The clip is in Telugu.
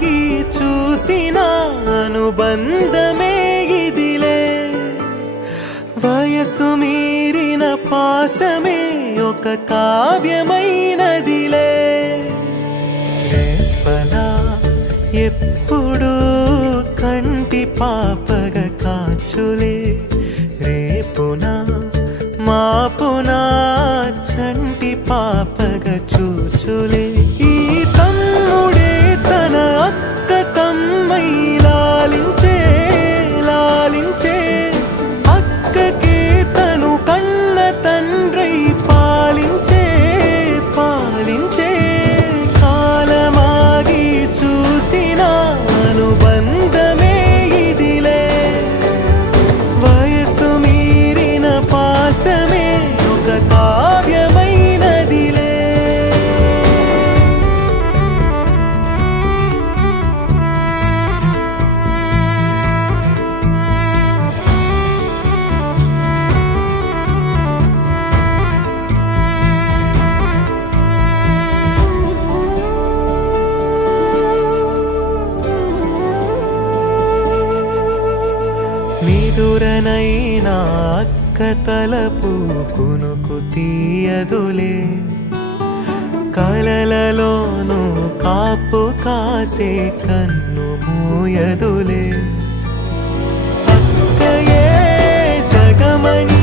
కాలమాగి చూసిన అనుబంధమే ఇదిలే వయసు మీరిన పాసమే ఒక కావ్యమైనదిలే రేపలా ఎప్పుడు కంటి పాపగ కాచులే రేపునా మాపునా చంటి పాపగ చూచులే ఈ తమ్ముడే తన అక్క కమ్మై లాలించే లాలించే అక్కకే తను కన్న తండ్రై పాలించే పాలించే కాలమాగి చూసిన అనుబంధమే ఇదిలే వయసు మీరిన పాసమే ఒక కావ్యమైనదిలే నిదురనైనా అక్క తలపు కునుకు తీయదులే కలలలోనూ కాపు కాసే కన్ను మూయదులే అక్కయే జగమణి